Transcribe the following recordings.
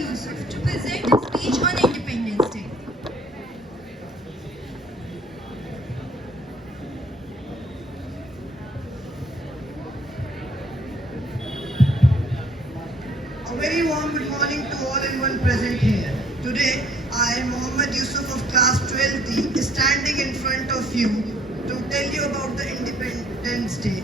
Yusuf to present his speech on Independence Day. A very warm good morning to all and one present here. Today, I, Mohammed Yusuf of class 12D, is standing in front of you to tell you about the Independence Day.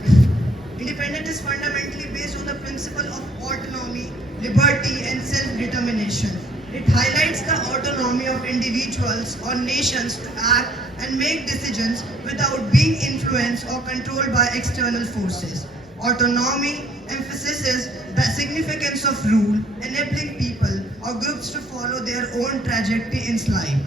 Independence is fundamentally based on the principle of autonomy, liberty, and self-determination. It highlights the autonomy of individuals or nations to act and make decisions without being influenced or controlled by external forces. Autonomy emphasizes the significance of rule, enabling people or groups to follow their own trajectory in life.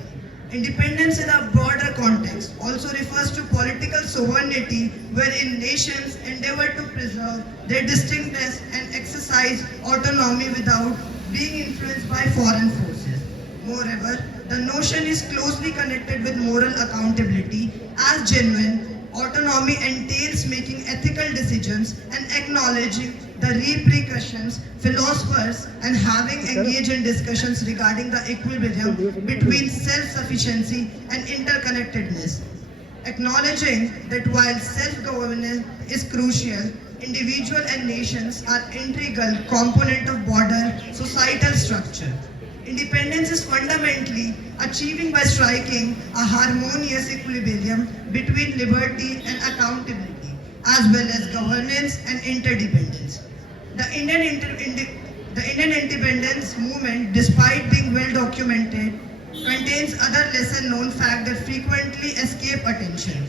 Independence in a broader context also refers to political sovereignty wherein nations endeavor to preserve their distinctness and exercise autonomy without being influenced by foreign forces. Moreover, the notion is closely connected with moral accountability as genuine autonomy entails making ethical decisions and acknowledging the repercussions. Philosophers and having engaged in discussions regarding the equilibrium between self-sufficiency and interconnectedness. Acknowledging that while self-governance is crucial, individuals and nations are integral component of broader societal structure. Independence is fundamentally achieving by striking a harmonious equilibrium between liberty and accountability, as well as governance and interdependence. The Indian independence movement, despite being well documented, contains other lesser known facts that frequently escape attention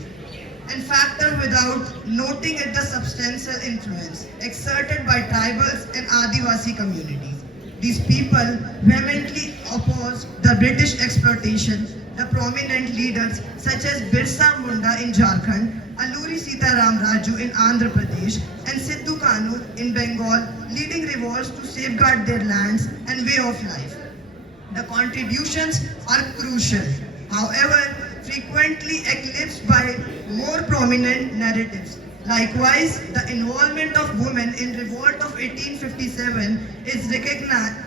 and factor without noting at the substantial influence exerted by tribals and Adivasi communities. These people vehemently opposed the British exploitation. The prominent leaders such as Birsa Munda in Jharkhand, Alluri Sitaram Raju in Andhra Pradesh, and Sidhu Kanu in Bengal, leading revolts to safeguard their lands and way of life. The contributions are crucial, however, frequently eclipsed by more prominent narratives. Likewise, the involvement of women in revolt of 1857 is recognized.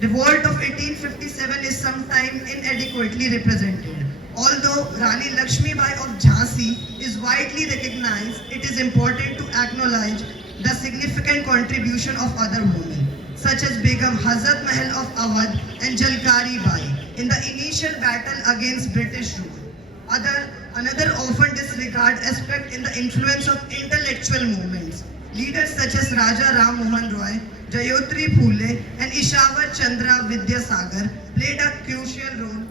Revolt of 1857 is sometimes inadequately represented. Although Rani Lakshmi Bai of Jhansi is widely recognized, it is important to acknowledge the significant contribution of other women, such as Begum Hazrat Mahal of Awadh and Jalkari Bai, in the initial battle against British rule. Another often disregarded aspect in the influence of intellectual movements. Leaders such as Raja Ram Mohan Roy, Jayotri Phule, and Ishawar Chandra Vidyasagar played a crucial role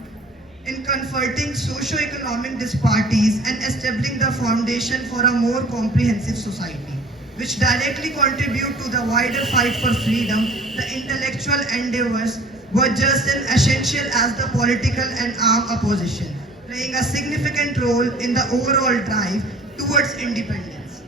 in converting socio-economic disparities and establishing the foundation for a more comprehensive society, which directly contribute to the wider fight for freedom. The intellectual endeavors were just as essential as the political and armed opposition, playing a significant role in the overall drive towards independence.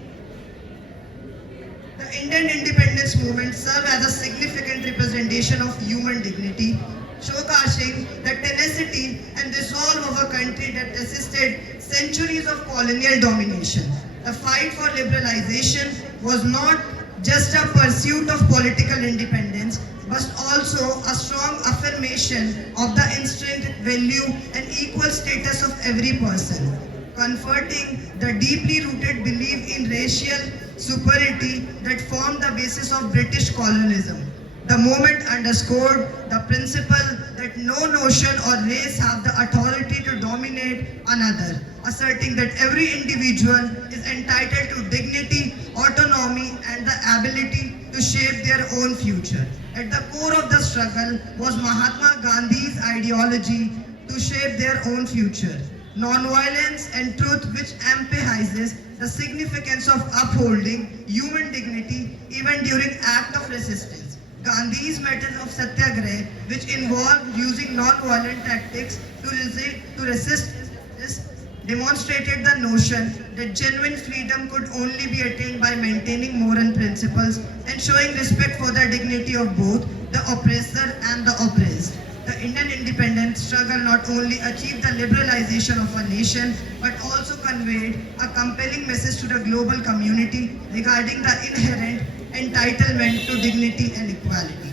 The Indian independence movement served as a significant representation of human dignity, showcasing the tenacity and resolve of a country that resisted centuries of colonial domination. The fight for liberalization was not just a pursuit of political independence, but also a strong affirmation of the intrinsic value and equal status of every person, converting the deeply rooted belief in racial superiority that formed the basis of British colonialism. The movement underscored the principle that no notion or race have the authority to dominate another, asserting that every individual is entitled to dignity, autonomy, and the ability to shape their own future. At the core of the struggle was Mahatma Gandhi's ideology to shape their own future, non-violence and truth, which emphasizes the significance of upholding human dignity even during acts of resistance. Gandhi's method of satyagraha, which involved using non-violent tactics to resist this, demonstrated the notion that genuine freedom could only be attained by maintaining moral principles and showing respect for the dignity of both the oppressor and the oppressed. The Indian independence struggle not only achieved the liberalization of a nation, but also conveyed a compelling message to the global community regarding the inherent entitlement to dignity and equality.